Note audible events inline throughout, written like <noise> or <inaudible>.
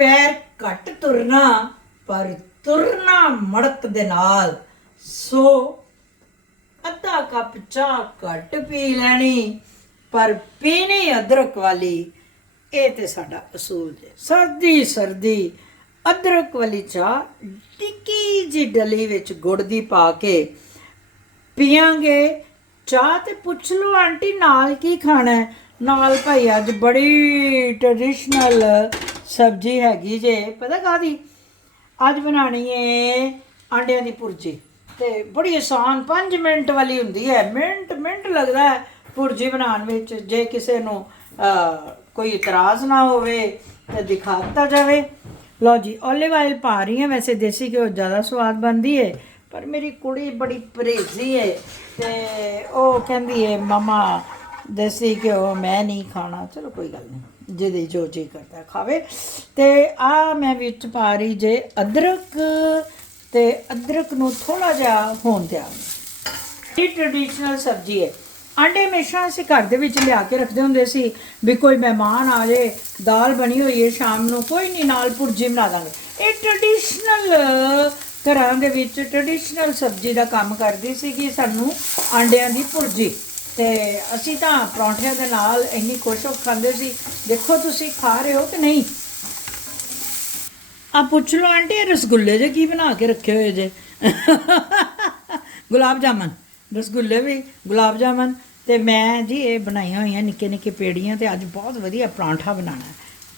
ਪੈਰ ਘੱਟ ਤੁਰਨਾ, ਪਰ ਤੁਰਨਾ ਮੜਕ ਦੇ ਨਾਲ। ਸੋ ਅੱਧਾ ਕੱਪ ਚਾਹ ਘੱਟ ਪੀ ਲੈਣੀ, ਪਰ ਪੀਣੀ ਅਦਰਕ ਵਾਲੀ, ਇਹ ਤੇ ਸਾਡਾ ਅਸੂਲ ਜੇ। ਸਰਦੀ ਸਰਦੀ, ਅਦਰਕ ਵਾਲੀ ਚਾਹ ਟਿੱਕੀ ਜੀ ਡਲੀ ਵਿੱਚ ਗੁੜ ਦੀ ਪਾ ਕੇ ਪੀਆਂਗੇ। ਚਾਹ ਤੇ ਪੁੱਛ ਲਓ, ਆਂਟੀ ਨਾਲ ਕੀ ਖਾਣਾ ਹੈ? ਨਾਲ ਭਾਈ ਅੱਜ ਬੜੀ ਟ੍ਰੈਡੀਸ਼ਨਲ ਸਬਜ਼ੀ ਹੈਗੀ ਜੇ, ਪਤਾ ਕਾਦੀ ਅੱਜ ਬਣਾਣੀ ਏ ਆਂਡਿਆਂ ਦੀ ਭੁਰਜੀ। ਤੇ ਬੜੀ ਆਸਾਨ 5 ਮਿੰਟ ਵਾਲੀ ਹੁੰਦੀ ਹੈ। ਮਿੰਟ ਮਿੰਟ ਲੱਗਦਾ ਹੈ ਭੁਰਜੀ ਬਣਾਉਣ ਵਿੱਚ। ਜੇ ਕਿਸੇ ਨੂੰ ਕੋਈ ਇਤਰਾਜ਼ ਨਾ ਹੋਵੇ ਤੇ ਦਿਖਾ ਦਿੱਤਾ ਜਾਵੇ। ਲਓ ਜੀ ਓਲਿਵ ਆਇਲ ਪਾ ਰਹੀ ਹਾਂ। ਵੈਸੇ ਦੇਸੀ ਘਿਓ ਜ਼ਿਆਦਾ ਸਵਾਦ ਬਣਦੀ ਹੈ ਪਰ ਮੇਰੀ ਕੁੜੀ ਬੜੀ ਪਰਹੇਜ਼ੀ ਹੈ ਤੇ ਉਹ ਕਹਿੰਦੀ ਹੈ ਮਮਾ, ਦੇਸੀ ਘਿਓ ਮੈਂ ਨਹੀਂ ਖਾਣਾ। ਚਲੋ ਕੋਈ ਗੱਲ ਨਹੀਂ। ਜਿਹਦੇ ਜੋ ਜੀ ਕਰਦਾ ਖਾਵੇ। ਤੇ ਆ ਮੈਂ ਵਿੱਚ ਪਾ ਰਹੀ ਜੇ ਅਦਰਕ, ਤੇ ਅਦਰਕ ਨੂੰ ਥੋੜਾ ਜਿਹਾ ਹੋਣ ਦਿਆਂ। ਇਹ ਟ੍ਰੈਡੀਸ਼ਨਲ ਸਬਜ਼ੀ ਹੈ। ਆਂਡੇ ਹਮੇਸ਼ਾ ਅਸੀਂ ਘਰ ਦੇ ਵਿੱਚ ਲਿਆ ਕੇ ਰੱਖਦੇ ਹੁੰਦੇ ਸੀ ਵੀ ਕੋਈ ਮਹਿਮਾਨ ਆ ਜਾਏ ਦਾਲ ਬਣੀ ਹੋਈ ਹੈ ਸ਼ਾਮ ਨੂੰ, ਕੋਈ ਨਹੀਂ ਨਾਲ ਭੁਰਜੀ ਬਣਾ ਦਾਂਗੇ। ਇਹ ਟ੍ਰੈਡੀਸ਼ਨਲ ਘਰਾਂ ਦੇ ਵਿੱਚ ਟ੍ਰੈਡੀਸ਼ਨਲ ਸਬਜ਼ੀ ਦਾ ਕੰਮ ਕਰਦੀ ਸੀ ਕਿ ਸਾਨੂੰ ਆਂਡਿਆਂ ਦੀ ਭੁਰਜੀ। ਤੇ ਅਸੀਂ ਤਾਂ ਪਰੌਂਠਿਆਂ ਦੇ ਨਾਲ ਇੰਨੀ ਖੁਸ਼ ਹੋ ਕੇ ਖਾਂਦੇ ਸੀ। ਦੇਖੋ ਤੁਸੀਂ ਖਾ ਰਹੇ ਹੋ ਕਿ ਨਹੀਂ? ਆ ਪੁੱਛ ਲਓ ਆਂਟੀ, ਇਹ ਰਸਗੁੱਲੇ ਜੇ ਕੀ ਬਣਾ ਕੇ ਰੱਖੇ ਹੋਏ ਜੇ? ਗੁਲਾਬ ਜਾਮਨ। ਰਸਗੁੱਲੇ ਵੀ, ਗੁਲਾਬ ਜਾਮਨ। ਤੇ ਮੈਂ ਜੀ ਇਹ ਬਣਾਈਆਂ ਹੋਈਆਂ ਨਿੱਕੇ ਨਿੱਕੇ ਪੇੜੀਆਂ ਤੇ ਅੱਜ ਬਹੁਤ ਵਧੀਆ ਪਰਾਂਠਾ ਬਣਾਉਣਾ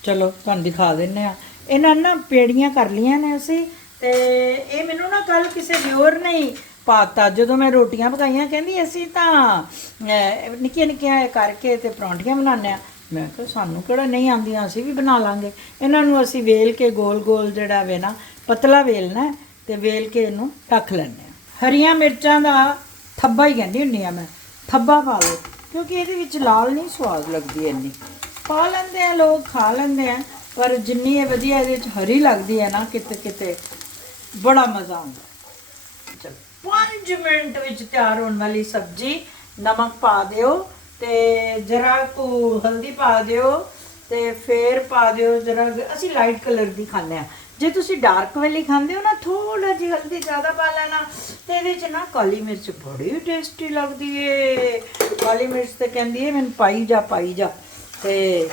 ਚਲੋ, ਤੁਹਾਨੂੰ ਦਿਖਾ ਦਿੰਨੇ ਆ ਇਹਨਾਂ ਨਾ ਪੇੜੀਆਂ ਕਰ ਲੀਆਂ ਨੇ ਅਸੀਂ ਤੇ ਇਹ ਮੈਨੂੰ ਨਾ ਕੱਲ ਕਿਸੇ ਵਿਊਅਰ ਨੇ ਪਾਤਾ। ਜਦੋਂ ਮੈਂ ਰੋਟੀਆਂ ਪਕਾਈਆਂ, ਕਹਿੰਦੀ ਅਸੀਂ ਤਾਂ ਨਿੱਕੀਆਂ ਨਿੱਕੀਆਂ ਕਰਕੇ ਤੇ ਪਰੌਂਠੀਆਂ ਬਣਾਉਂਦੇ ਆ ਮੈਂ ਕਿਹਾ, ਸਾਨੂੰ ਕਿਹੜਾ ਨਹੀਂ ਆਉਂਦੀਆਂ, ਅਸੀਂ ਵੀ ਬਣਾ ਲਾਂਗੇ। ਇਹਨਾਂ ਨੂੰ ਅਸੀਂ ਵੇਲ ਕੇ ਗੋਲ ਗੋਲ ਜਿਹੜਾ ਵੇ ਨਾ, ਪਤਲਾ ਵੇਲਣਾ ਹੈ ਤੇ ਵੇਲ ਕੇ ਇਹਨੂੰ ਢੱਕ ਲੈਂਦੇ ਆ ਹਰੀਆਂ ਮਿਰਚਾਂ ਦਾ ਥੱਬਾ ਹੀ ਕਹਿੰਦੀ ਹੁੰਨੀ ਆ ਮੈਂ, ਥੱਬਾ ਪਾ ਲਓ, ਕਿਉਂਕਿ ਇਹਦੇ ਵਿੱਚ ਲਾਲ ਨਹੀਂ ਸਵਾਦ ਲੱਗਦੀ ਇੰਨੀ। ਪਾ ਲੈਂਦੇ ਆ ਲੋਕ ਖਾ ਲੈਂਦੇ ਆ, ਪਰ ਜਿੰਨੀ ਇਹ ਵਧੀਆ ਇਹਦੇ ਵਿੱਚ ਹਰੀ ਲੱਗਦੀ ਹੈ ਨਾ ਕਿਤੇ ਕਿਤੇ ਬੜਾ ਮਜ਼ਾ ਆਉਂਦਾ। 5 ਮਿੰਟ ਵਿੱਚ ਤਿਆਰ ਹੋਣ ਵਾਲੀ ਸਬਜ਼ੀ ਨਮਕ ਪਾ ਦਿਓ ਤੇ ਜਰਾ ਕੁ ਹਲਦੀ ਪਾ ਦਿਓ ਤੇ ਫੇਰ ਪਾ ਦਿਓ ਜਰਾ ਅਸੀਂ ਲਾਈਟ ਕਲਰ ਦੀ ਖਾਂਦੇ ਆ ਜੇ ਤੁਸੀਂ ਡਾਰਕ ਵਾਲੀ ਖਾਂਦੇ ਹੋ ਨਾ ਥੋੜਾ ਜਿਹੀ ਹਲਦੀ ਜ਼ਿਆਦਾ ਪਾ ਲੈਣਾ ਤੇ ਇਹਦੇ ਚ ਨਾ ਕਾਲੀ ਮਿਰਚ ਬੜੀ ਟੇਸਟੀ ਲੱਗਦੀ ਏ। ਕਾਲੀ ਮਿਰਚ ਤੇ ਕਹਿੰਦੀ ਏ, ਮੈਨੂੰ ਪਾਈ ਜਾ ਪਾਈ ਜਾ। ਤੇ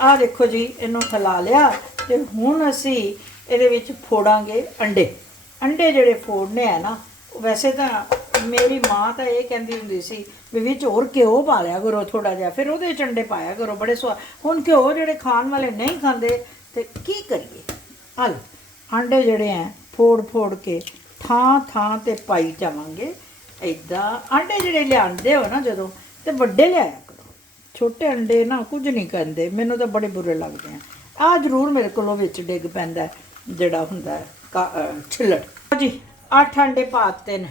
ਆਹ ਦੇਖੋ ਜੀ, ਇਹਨੂੰ ਖਲਾ ਲਿਆ ਤੇ ਹੁਣ ਅਸੀਂ ਇਹਦੇ ਵਿੱਚ ਫੋੜਾਂਗੇ ਅੰਡੇ। ਅੰਡੇ ਜਿਹੜੇ ਫੋੜਨੇ ਆ ਨਾ ਵੈਸੇ ਤਾਂ ਮੇਰੀ ਮਾਂ ਤਾਂ ਇਹ ਕਹਿੰਦੀ ਹੁੰਦੀ ਸੀ ਵੀ ਵਿੱਚ ਹੋਰ ਘਿਓ ਪਾ ਲਿਆ ਕਰੋ ਥੋੜਾ ਜਿਹਾ, ਫਿਰ ਉਹਦੇ ਚ ਅੰਡੇ ਪਾਇਆ ਕਰੋ, ਬੜੇ ਸਵਾਦ ਹੁਣ ਘਿਓ ਜਿਹੜੇ ਖਾਣ ਵਾਲੇ ਨਹੀਂ ਖਾਂਦੇ, ਤੇ ਕੀ ਕਰੀਏ? ਹਲ, ਆਂਡੇ ਜਿਹੜੇ ਆ ਫੋੜ ਫੋੜ ਕੇ ਥਾਂ ਥਾਂ ਤੇ ਪਾਈ ਜਾਵਾਂਗੇ ਐਦਾਂ ਆਂਡੇ ਜਿਹੜੇ ਲਿਆਂਦੇ ਹੋ ਨਾ ਜਦੋਂ, ਤੇ ਵੱਡੇ ਲਿਆਇਆ ਕਰੋ। ਛੋਟੇ ਅੰਡੇ ਨਾ ਕੁਝ ਨਹੀਂ ਕਹਿੰਦੇ, ਮੈਨੂੰ ਤਾਂ ਬੜੇ ਬੁਰੇ ਲੱਗਦੇ ਆ ਆ ਜ਼ਰੂਰ ਮੇਰੇ ਕੋਲੋਂ ਵਿੱਚ ਡਿੱਗ ਪੈਂਦਾ ਜਿਹੜਾ ਹੁੰਦਾ ਕਾ- ਅਹ ਛਿੱਲੜ। ਜੀ ਅੱਠ ਅੰਡੇ ਪਾਤੇ ਨੇ।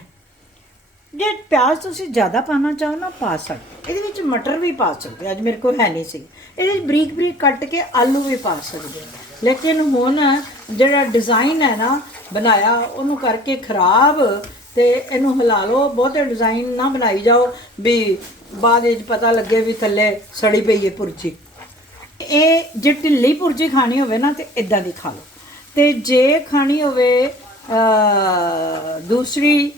ਜੇ ਪਿਆਜ਼ ਤੁਸੀਂ ਜ਼ਿਆਦਾ ਪਾਣਾ ਚਾਹੋ ਨਾ, ਪਾ ਸਕਦੇ। ਇਹਦੇ ਵਿੱਚ ਮਟਰ ਵੀ ਪਾ ਸਕਦੇ ਅੱਜ ਮੇਰੇ ਕੋਲ ਹੈ ਨਹੀਂ ਸੀ। ਇਹਦੇ ਵਿੱਚ ਬਰੀਕ ਬਰੀਕ ਕੱਟ ਕੇ ਆਲੂ ਵੀ ਪਾ ਸਕਦੇ ਲੇਕਿਨ ਹੁਣ ਜਿਹੜਾ ਡਿਜ਼ਾਈਨ ਹੈ ਨਾ ਬਣਾਇਆ, ਉਹਨੂੰ ਕਰਕੇ ਖਰਾਬ ਤੇ ਇਹਨੂੰ ਹਿਲਾ ਲਓ। ਬਹੁਤੇ ਡਿਜ਼ਾਈਨ ਨਾ ਬਣਾਈ ਜਾਓ ਵੀ ਬਾਅਦ ਵਿੱਚ ਪਤਾ ਲੱਗੇ ਵੀ ਥੱਲੇ ਸੜੀ ਪਈ ਹੈ ਪੁਰਜੀ। ਇਹ ਜੇ ਢਿੱਲੀ ਪੁਰਜੀ ਖਾਣੀ ਹੋਵੇ ਨਾ ਤੇ ਇਦਾਂ ਦੀ ਖਾ ਲਓ। ਤੇ ਜੇ ਖਾਣੀ ਹੋਵੇ ਦੂਸਰੀ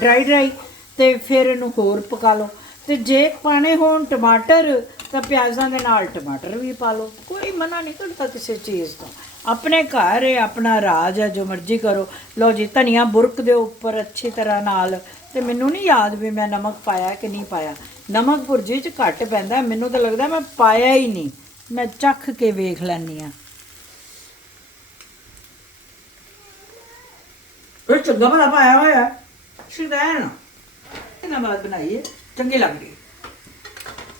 ਡਰਾਈ ਡਰਾਈ ਤੇ ਫਿਰ ਇਹਨੂੰ ਹੋਰ ਪਕਾ ਲਓ। ਤੇ ਜੇ ਪਾਣੇ ਹੋਣ ਟਮਾਟਰ, ਤਾਂ ਪਿਆਜ਼ਾਂ ਦੇ ਨਾਲ ਟਮਾਟਰ ਵੀ ਪਾ ਲਓ। ਕੋਈ ਮਨਾ ਨਹੀਂ ਕਰਦਾ ਕਿਸੇ ਚੀਜ਼ ਤੋਂ। ਆਪਣੇ ਘਰ ਹੈ, ਆਪਣਾ ਰਾਜ ਹੈ, ਜੋ ਮਰਜ਼ੀ ਕਰੋ। ਲਓ ਜੀ, ਧਨੀਆ ਬੁਰਕ ਦੇ ਉੱਪਰ ਅੱਛੀ ਤਰ੍ਹਾਂ ਨਾਲ। ਤੇ ਮੈਨੂੰ ਨਹੀਂ ਯਾਦ ਵੀ ਮੈਂ ਨਮਕ ਪਾਇਆ ਕਿ ਨਹੀਂ ਪਾਇਆ। ਨਮਕ ਭੁਰਜੀ ਚ ਘੱਟ ਪੈਂਦਾ। ਮੈਨੂੰ ਤਾਂ ਲੱਗਦਾ ਮੈਂ ਪਾਇਆ ਹੀ ਨਹੀਂ। ਮੈਂ ਚੱਖ ਕੇ ਵੇਖ ਲੈਣੀ ਆ ਇਹ ਭਲਾ ਪਾਇਆ ਹੋਇਆ। ਸ਼ਿਦੈਨ ਇਹਨਾਂ ਬਾਤ ਬਣਾਈਏ ਚੰਗੀ ਲੱਗਦੀ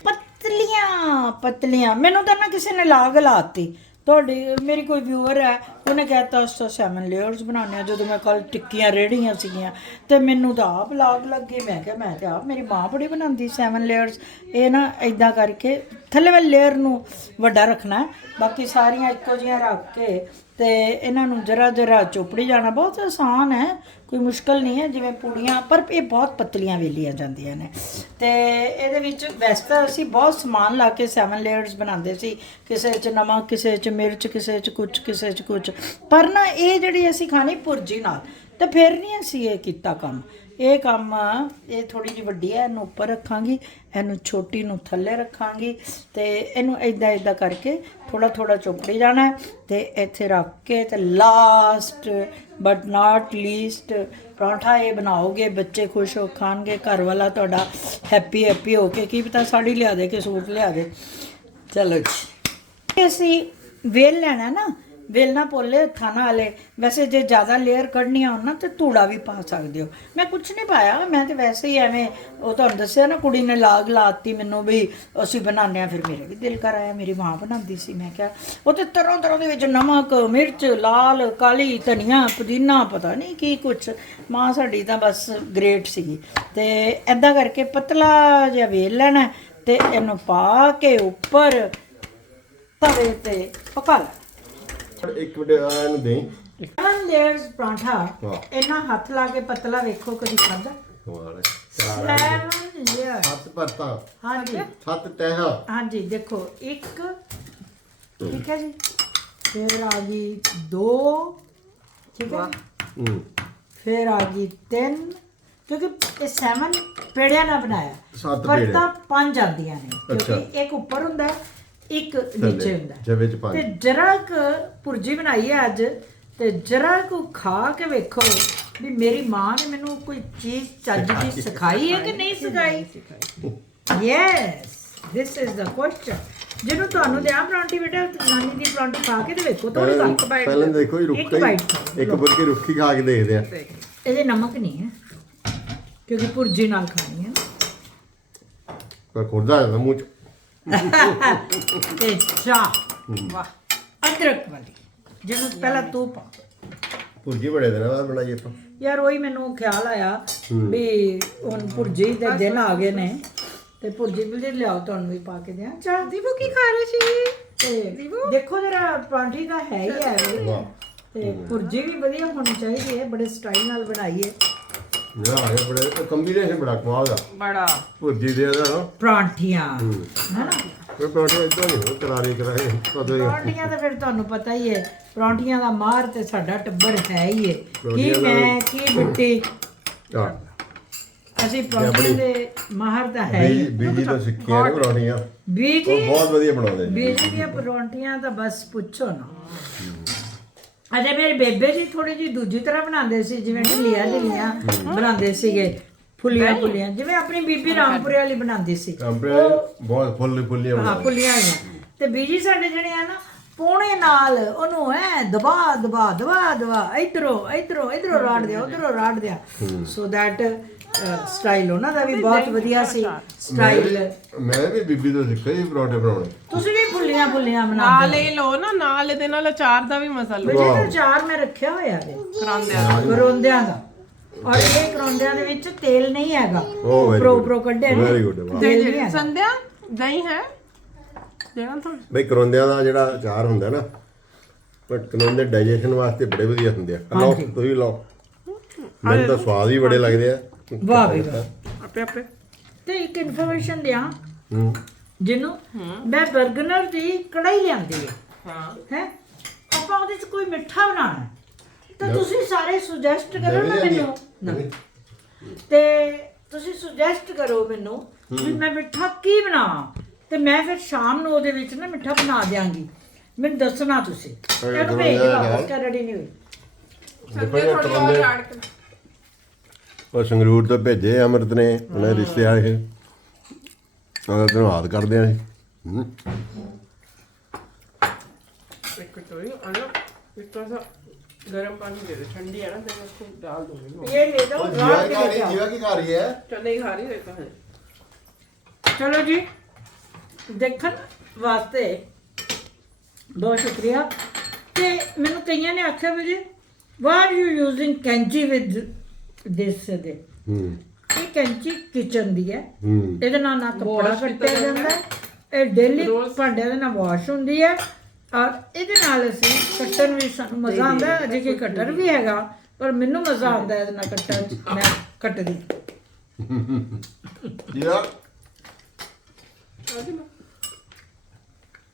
ਪਤਲੀਆਂ ਪਤਲੀਆਂ। ਮੈਨੂੰ ਤਾਂ ਨਾ ਕਿਸੇ ਨੇ ਲਾਗ ਲਾਤੀ। ਤੁਹਾਡੀ, ਮੇਰੀ ਕੋਈ ਵਿਊਅਰ ਹੈ, ਉਹਨੇ ਕਹਿਤਾ ਉਸ ਤੋਂ ਸੈਵਨ ਲੇਅਰਸ ਬਣਾਉਣੇ ਆ। ਜਦੋਂ ਮੈਂ ਕੱਲ ਟਿੱਕੀਆਂ ਰੇੜੀਆਂ ਸੀਗੀਆਂ, ਤੇ ਮੈਨੂੰ ਤਾਂ ਆਪ ਲਾਗ ਲੱਗੇ ਮੈਂ ਕਿਹਾ, ਮੈਂ ਤੇ ਆਪ, ਮੇਰੀ ਮਾਂ ਬੜੀ ਬਣਾਉਂਦੀ ਸੈਵਨ ਲੇਅਰਸ ਇਹ ਨਾ ਇਦਾਂ ਕਰਕੇ ਥੱਲੇ ਵਾਲੀ ਲੇਅਰ ਨੂੰ ਵੱਡਾ ਰੱਖਣਾ ਬਾਕੀ ਸਾਰੀਆਂ ਇੱਕੋ ਜਿਹੀਆਂ ਰੱਖ ਕੇ ਤੇ ਇਹਨਾਂ ਨੂੰ ਜਰਾ ਜਰਾ ਚੋਪੜੀ ਜਾਣਾ ਬਹੁਤ ਆਸਾਨ ਹੈ, ਕੋਈ ਮੁਸ਼ਕਲ ਨਹੀਂ ਹੈ, ਜਿਵੇਂ ਪੂੜੀਆਂ, ਪਰ ਇਹ ਬਹੁਤ ਪਤਲੀਆਂ ਵੇਲੀਆਂ ਜਾਂਦੀਆਂ ਨੇ। ਤੇ ਇਹਦੇ ਵਿੱਚ ਵੈਸੇ ਤਾਂ ਅਸੀਂ ਬਹੁਤ ਸਮਾਨ ਲਾ ਕੇ ਸੈਵਨ ਲੇਅਰਸ ਬਣਾਉਂਦੇ ਸੀ, ਕਿਸੇ 'ਚ ਨਮਕ, ਕਿਸੇ 'ਚ ਮਿਰਚ, ਕਿਸੇ 'ਚ ਕੁਝ ਕਿਸੇ 'ਚ ਕੁਝ ਪਰ ਨਾ ਇਹ ਜਿਹੜੀ ਅਸੀਂ ਖਾਣੀ ਪੁਰਜੀ ਨਾਲ, ਤੇ ਫਿਰ ਨਹੀਂ ਅਸੀਂ ਇਹ ਕੀਤਾ ਕੰਮ। ਇਹ ਕੰਮ ਇਹ ਥੋੜੀ ਜਿਹੀ ਵੱਡੀ ਹੈ, ਇਹਨੂੰ ਉੱਪਰ ਰੱਖਾਂਗੀ, ਇਹਨੂੰ ਛੋਟੀ ਨੂੰ ਥੱਲੇ ਰੱਖਾਂਗੀ ਤੇ ਇਹਨੂੰ ਇਦਾਂ ਇਦਾਂ ਕਰਕੇ ਥੋੜਾ ਥੋੜਾ ਚੋਪੜੀ ਜਾਣਾ ਹੈ ਤੇ ਇੱਥੇ ਰੱਖ ਕੇ ਤੇ last but not least paratha ਇਹ ਬਣਾਓਗੇ, ਬੱਚੇ ਖੁਸ਼ ਹੋ ਖਾਣਗੇ, ਘਰ ਵਾਲਾ ਤੁਹਾਡਾ ਹੈਪੀ ਹੈਪੀ ਹੋ ਕੇ ਕੀ ਪਤਾ ਸਾੜੀ ਲਿਆ ਦੇ ਕਿ ਸੂਟ ਲਿਆ ਦੇ। ਚਲੋ ਜੀ। ਅਸੀਂ ਵੇਲ ਲੈਣਾ ਨਾ ਵੇਲਣਾ ਪੋਲੇ ਥਾਣਾ ਵਾਲੇ। ਵੈਸੇ ਜੇ ਜ਼ਿਆਦਾ ਲੇਅਰ ਕੱਢਣੀਆਂ ਹੋਣ ਨਾ, ਤੇ ਧੂੜਾ ਵੀ ਪਾ ਸਕਦੇ ਹੋ। ਮੈਂ ਕੁਝ ਨਹੀਂ ਪਾਇਆ, ਮੈਂ ਤੇ ਵੈਸੇ ਹੀ ਐਵੇਂ, ਉਹ ਤੁਹਾਨੂੰ ਦੱਸਿਆ ਨਾ, ਕੁੜੀ ਨੇ ਲਾਗ ਲਾਤੀ ਮੈਨੂੰ ਵੀ, ਅਸੀਂ ਬਣਾਉਂਦੇ ਆ ਫਿਰ ਮੇਰੇ ਵੀ ਦਿਲ ਕਰ ਆਇਆ ਮੇਰੀ ਮਾਂ ਬਣਾਉਂਦੀ ਸੀ, ਮੈਂ ਕਿਹਾ, ਉਹ ਤੇ ਤਰ੍ਹਾਂ ਤਰ੍ਹਾਂ ਦੇ ਵਿੱਚ ਨਮਕ, ਮਿਰਚ, ਲਾਲ, ਕਾਲੀ, ਧਨੀਆ, ਪੁਦੀਨਾ, ਪਤਾ ਨਹੀਂ ਕੀ ਕੁਛ। ਮਾਂ ਸਾਡੀ ਤਾਂ ਬਸ ਗ੍ਰੇਟ ਸੀਗੀ। ਤੇ ਐਦਾਂ ਕਰਕੇ ਪਤਲਾ ਜਿਹਾ ਵੇਲ ਲੈਣਾ ਹੈ, ਤੇ ਇਹਨੂੰ ਪਾ ਕੇ ਉੱਪਰ ਤਵੇ ਤੇ ਪਕਾ ਲੈ ਇੱਕ ਮਿੰਟ ਆ ਇਹਨੂੰ ਦੇਈ। ਸੈਵਨ ਲੇਅਰਸ ਪਰਾਂਠਾ ਵਾਹ। ਇਹਨਾਂ ਹੱਥ ਲਾ ਕੇ ਪਤਲਾ ਵੇਖੋ ਕਦੀ ਖਾਦਾ ਕਮਾਲ ਹੈ ਚਾਰ ਸੈਵਨ ਲੇਅਰ ਸੱਤ ਪਰਤਾਂ ਹਾਂਜੀ। ਸੱਤ ਤਹਿਾਂ ਹਾਂਜੀ ਦੇਖੋ ਇੱਕ ਠੀਕ ਹੈ ਜੀ? ਫਿਰ ਆ ਗਈ ਦੋ ਠੀਕ ਹੈ ਹੂੰ। ਫਿਰ ਆ ਗਈ ਤਿੰਨ ਕਿਉਂਕਿ ਇਹ ਸੈਵਨ ਪੇੜਿਆਂ ਨਾਲ ਬਣਾਇਆ। ਸੱਤ ਪਰ ਪੇੜੇ। ਤਾਂ ਪੰਜ ਆਉਂਦੀਆਂ ਨੇ ਅੱਛਾ। ਕਿਉਂਕਿ ਇੱਕ ਉੱਪਰ ਹੁੰਦਾ ਹੈ, ਇੱਕ ਨੀਚੇ ਹੁੰਦਾ ਹੈ। ਜੇ ਵਿੱਚ ਤੇ ਪੰਜ ਜਰਾ ਕੁ ਭੁਰਜੀ ਬਣਾਈ ਹੈ ਅੱਜ ਤੇ ਜਰਾ ਕੁ ਖਾ ਕੇ ਵੇਖੋ ਵੀ ਮੇਰੀ ਮਾਂ ਨੇ ਮੈਨੂੰ ਕੋਈ ਚੀਜ਼ ਚੱਜ ਦੀ ਸਿਖਾਈ ਹੈ ਕਿ ਨਹੀਂ ਸਿਖਾਈ? Yes this is the question ਜਿਹਨੂੰ ਤੁਹਾਨੂੰ ਦਿਆਂ ਪਰੌਂਠੀ ਬੇਟਾ ਨਾਨੀ ਦੀ ਪਰੌਂਠੀ ਖਾ ਕੇ ਤੇ ਵੇਖੋ ਥੋੜੀ ਪਹਿਲਾਂ ਘੱਟ ਪਹਿਲਾਂ ਦੇਖੋ ਜੀ ਇੱਕ ਰੁੱਖਾ bite ਹੀ ਖਾਓ। ਇੱਕ ਬੁਰਕੀ ਰੁੱਖੀ ਖਾ ਕੇ ਦੇਖਦੇ ਆ। ਇਹਦੇ ਨਮਕ ਨਹੀਂ ਹੈ ਕਿਉਂਕਿ ਭੁਰਜੀ ਨਾਲ ਖਾਣੀ ਹੈ ਪਰ ਖੁਰਦਾ ਜਾਂਦਾ ਮੂੰਹ ਚ। ਤੇ ਚਾਹ ਵਾਹ। ਅਦਰਕ ਵਾਲੀ ਜਿਹਨੂੰ ਪਹਿਲਾਂ ਤੂੰ ਪਾ। ਭੁਰਜੀ ਬੜੇ ਦਿਨਾਂ ਬਾਅਦ ਬਣਾਈ ਆਪਾਂ। ਯਾਰ ਉਹੀ ਮੈਨੂੰ ਖਿਆਲ ਆਇਆ ਵੀ ਹੁਣ ਭੁਰਜੀ ਦੇ ਦਿਨ ਆ ਗਏ ਨੇ ਤੇ ਭੁਰਜੀ ਵੀ ਲਿਆਓ ਤੁਹਾਨੂੰ ਵੀ ਪਾ ਕੇ ਦਿਆਂ। ਚਾਹ ਦੀਵੋ ਕੀ ਖਾ ਰਹੇ ਸੀ? ਤੇ ਦੇਖੋ ਜਰਾ ਪਰਾਂਠੀ ਦਾ ਹੈ ਹੀ ਹੈ। ਤੇ ਭੁਰਜੀ ਵੀ ਵਧੀਆ ਹੋਣੀ ਚਾਹੀਦੀ ਹੈ ਬੜੇ ਸਟਾਈਲ ਨਾਲ ਬਣਾਈ ਹੈ। ਆ ਗਿਆ ਬੜੇ ਕੰਬੀਨੇਸ਼ਨ ਬੜਾ ਕਮਾਲ ਦਾ ਬੜਾ। ਭੁਰਜੀ ਦੇ ਦਾ ਨਾ। ਪਰਾਂਠੀਆਂ। ਹੈਨਾ ਕੋਈ ਪਰੌਂਠੇ ਇਦਾਂ ਨਹੀਂ ਹੋ ਕਰਾਰੇ ਕਰਾਰੇ ਪਤਾ ਹੀ ਆ। ਪਰੌਂਠੀਆਂ ਤਾਂ ਫਿਰ ਤੁਹਾਨੂੰ ਪਤਾ ਹੀ ਹੈ ਪਰੌਂਠੀਆਂ ਦਾ ਮਾਰ ਤੇ ਸਾਡਾ ਟੱਬਰ ਹੈ ਹੀ ਹੈ। ਕੀ ਪਰੌਂਠੀਆਂ ਦਾ- ਮੈਂ ਕੀ ਬਿੱਟੀ ਹਾਂ ਅਸੀਂ ਪਰੌਂਠੀਆਂ ਦੇ ਮਾਹਰ ਤਾਂ ਹੈ ਬੀਜੀ ਹੀ। ਬੀਜੀ ਤੋਂ ਸਿੱਖੀਆਂ ਨੇ ਪਰੌਂਠੀਆਂ। ਬੀਜੀ ਉਹ ਬਹੁਤ ਵਧੀਆ ਬਣਾਉਂਦੇ ਨੇ। ਬੀਜੀ ਦੀਆਂ ਪਰੌਂਠੀਆਂ ਤਾਂ ਬਸ ਪੁੱਛੋ ਨਾ। ਅਜੇ ਮੇਰੇ ਬੇਬੇ ਜੀ ਥੋੜੀ ਜੀ ਦੂਜੀ ਤਰ੍ਹਾਂ ਬਣਾਉਂਦੇ ਸੀ ਜਿਵੇਂ ਢਿੱਲੀਆਂ ਢਿੱਲੀਆਂ ਬਣਾਉਂਦੇ ਸੀਗੇ ਫੁੱਲੀਆਂ ਫੁੱਲੀਆਂ ਜਿਵੇਂ ਆਪਣੀ ਬੀਬੀ ਰਾਮਪੁਰੇ ਵਾਲੀ ਬਣਾਉਂਦੀ ਸੀ। ਕੰਪਰੇ ਬਹੁਤ ਫੁੱਲ ਫੁੱਲੀਆਂ ਹਾਂ ਫੁੱਲੀਆਂ ਹੋਈਆਂ। ਤੇ ਬੀਜੀ ਸਾਡੇ ਜਿਹੜੇ ਆ ਨਾ ਪੋਣੇ ਨਾਲ ਉਹਨੂੰ ਐ ਦਬਾ ਦਬਾ ਦਬਾ ਦਬਾ ਇਧਰੋਂ ਇਧਰੋਂ ਇਧਰੋਂ ਰਾੜ ਦਿਆ ਉਧਰੋਂ ਰਾੜ ਦਿਆ। ਸੋ ਦੈਟ ਸਟਾਈਲ ਉਹਨਾਂ ਦਾ ਵੀ ਬਹੁਤ ਵਧੀਆ ਸੀ। ਸਟਾਈਲ ਮੈਂ ਵੀ ਬੀਬੀ ਤੋਂ ਸਿੱਖਿਆ ਜੀ ਪਰੌਂਠੇ ਬਣਾਉਣੇ। ਤੁਸੀਂ ਵੀ ਫੁੱਲੀਆਂ ਫੁੱਲੀਆਂ ਬਣਾਉਂਦੇ ਨਾਲ ਇਹ ਲੋ ਨਾ ਨਾਲ ਇਹਦੇ ਨਾਲ ਅਚਾਰ ਦਾ ਵੀ ਮਸਾ ਲਓ। ਬੇਟੇ ਤਾਂ ਚਾਰ ਮੈਂ ਰੱਖਿਆ ਹੋਇਆ ਵੇ। ਕਰਾਉਂਦੇ ਆ ਕਰੋਂਦਿਆਂ ਦਾ। ਔਰ ਇਹ ਕਰੋਂਦਿਆਂ ਦੇ ਵਿੱਚ ਤੇਲ ਨਹੀਂ ਹੈਗਾ। ਉੱਪਰੋਂ. ਉੱਪਰੋਂ ਕੱਢੇ ਨੇ Very good, ਵਾਹ। ਤੇਲ ਨਹੀਂ ਹੈਗਾ। ਸੰਧਿਆ ਦਹੀਂ ਹੈ? ਦੇਣਾ ਤੁਹਾਨੂੰ ਬਈ ਕਰੋਂਦਿਆਂ ਦਾ ਜਿਹੜਾ ਅਚਾਰ ਹੁੰਦਾ ਨਾ ਪਰ ਕਰੋਂਦੇ ਡਾਈਜੈਸ਼ਨ ਵਾਸਤੇ ਬੜੇ ਵਧੀਆ ਹੁੰਦੇ ਆ। ਲਓ ਤੁਸੀਂ ਲਓ। ਮੈਨੂੰ ਤਾਂ ਸਵਾਦ ਵੀ ਬੜੇ ਲੱਗਦੇ ਆ। ਵਾਹ ਵੀ ਵਾਹ। ਆਪੇ ਆਪੇ। ਤੇ ਇੱਕ ਇਨਫੋਰਮੇਸ਼ਨ ਦਿਆਂ। ਹੂੰ। ਜਿਹਨੂੰ ਮੈਂ ਬਰਗਨਰ ਦੀ ਕੜਾਈ ਲਿਆਂਦੀ ਹੈ ਹਾਂ। ਹੈ? ਆਪਾਂ ਉਹਦੇ ਚ ਕੋਈ ਮਿੱਠਾ ਬਣਾਉਣਾ ਹੈ। ਤਾਂ ਤੁਸੀਂ ਸਾਰੇ ਸੁਜੈਸਟ ਕਰੋ ਨਾ ਮੈਨੂੰ। ਨਾ। ਤੇ ਤੁਸੀਂ ਸੁਜੈਸਟ ਕਰੋ ਮੈਨੂੰ ਵੀ ਮੈਂ ਮਿੱਠਾ ਕੀ ਬਣਾਵਾਂ। ਤੇ ਮੈਂ ਫਿਰ ਸ਼ਾਮ ਨੂੰ ਉਹਦੇ ਵਿੱਚ ਨਾ ਮਿੱਠਾ ਬਣਾ ਦਿਆਂਗੀ ਮੈਨੂੰ ਦੱਸਣਾ ਤੁਸੀਂ ਅਰੇ ਇਹਨੂੰ ਭੇਜ ਬਣਾਇਆ ਦਿਓ ਹੈ। ਉਸ ਰੈਡੀ ਨਹੀਂ ਹੋਈ ਦੇਖੋ ਜੀ ਥੋੜੀ ਹੋਰ ਕਰੋਂਦੇ ਰਾੜ ਕੇ ਉਹ ਸੰਗਰੂਰ ਤੋਂ ਭੇਜੇ ਅਮਰਤ ਨੇ ਉਹਨਾਂ ਦੇ ਰਿਸ਼ਤੇ ਆਏ ਸੀ ਉਹਦਾ ਧੰਨਵਾਦ ਕਰਦੇ ਆ ਅਸੀਂ ਹੂੰ ਇੱਕ ਚੋਈ ਅਨਾ ਇੱਕ ਤਾਂ ਗਰਮ ਪਾਣੀ ਦੇ ਦੇ ਠੰਡੀ ਹੈ ਨਾ ਤੇ ਮੈਂ उसको डाल दूंगी ਇਹ ਲੈ ਜਾਓ ਰਾਤ ਕੇ ਲੈ ਕੇ ਆਓ। ਕੀ ਖਾ ਰਹੀ ਹੈ चने ही खा रही रहता है ਚਲੋ ਜੀ ਦੇਖਣ ਵਾਸਤੇ। ਬਹੁਤ ਸ਼ੁਕਰੀਆ। ਤੇ ਮੈਨੂੰ ਕਈਆਂ ਨੇ ਆਖਿਆ ਵੀ ਆਰ ਯੂ ਯੂਜ਼ਿੰਗ ਕੈਂਚੀ ਵਿਦ ਦਿਸ ਦੇ? ਹੂੰ। ਇਹ ਕੈਂਚੀ ਕਿਚਨ ਦੀ ਹੈ। ਹੂੰ। ਇਹਦੇ ਨਾਲ ਨਾ ਕੱਪੜਾ ਕੱਟਿਆ ਜਾਂਦਾ ਹੈ। ਇਹ ਡੇਲੀ ਭਾਂਡਿਆਂ ਦੇ ਨਾਲ ਵਾਸ਼ ਹੁੰਦੀ ਹੈ। ਔਰ ਇਹਦੇ ਨਾਲ ਅਸੀਂ ਕੱਟਣ ਵਿੱਚ ਸਾਨੂੰ ਮਜ਼ਾ ਆਉਂਦਾ ਹੈ। ਅਜੇ ਕਿ ਕਟਰ ਵੀ ਹੈਗਾ ਪਰ ਮੈਨੂੰ ਮਜ਼ਾ ਆਉਂਦਾ ਇਹਦੇ ਨਾਲ ਕੱਟਣ। 'ਚ ਮੈਂ ਕੱਟਦੀ <laughs> ਯਾ।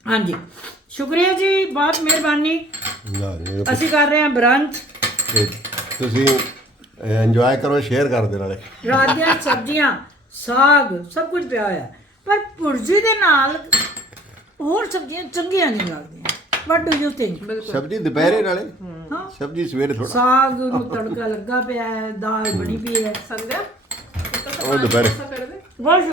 ਹਾਂਜੀ। ਸ਼ੁਕਰੀਆ ਜੀ ਬਹੁਤ ਮਿਹਰਬਾਨੀ। ਨਾ ਇਹ ਅਸੀਂ ਕਰ ਰਹੇ ਹਾਂ ਬ੍ਰੰਚ। ਤੁਸੀਂ ਇੰਜੋਏ ਕਰੋ ਸ਼ੇਅਰ ਕਰ ਦੇ ਨਾਲੇ। ਰਾਤ ਦੀਆਂ ਸਬਜ਼ੀਆਂ ਸਾਗ ਸਭ ਕੁਝ ਪਿਆ ਹੋਇਆ। ਪਰ ਪੁਰਜੀ ਦੇ ਨਾਲ ਹੋਰ ਸਬਜ਼ੀਆਂ ਚੰਗੀਆਂ ਨਹੀਂ ਲੱਗਦੀਆਂ। ਵਾਟ ਡੂ ਯੂ ਥਿੰਕ ਸਬਜ਼ੀ ਦੁਪਹਿਰੇ ਨਾਲੇ। ਹਾਂ। ਸਬਜ਼ੀ ਸਵੇਰੇ ਥੋੜਾ ਸਾਗ ਨੂੰ ਤੜਕਾ ਲੱਗਾ ਪਿਆ ਹੈ ਦਾਲ ਬਣੀ ਪਈ ਹੈ। ਸੰਧਿਆ ਉਹ ਦੁਪਹਿਰੇ। ਕਰ ਦੇ ਬਹੁਤ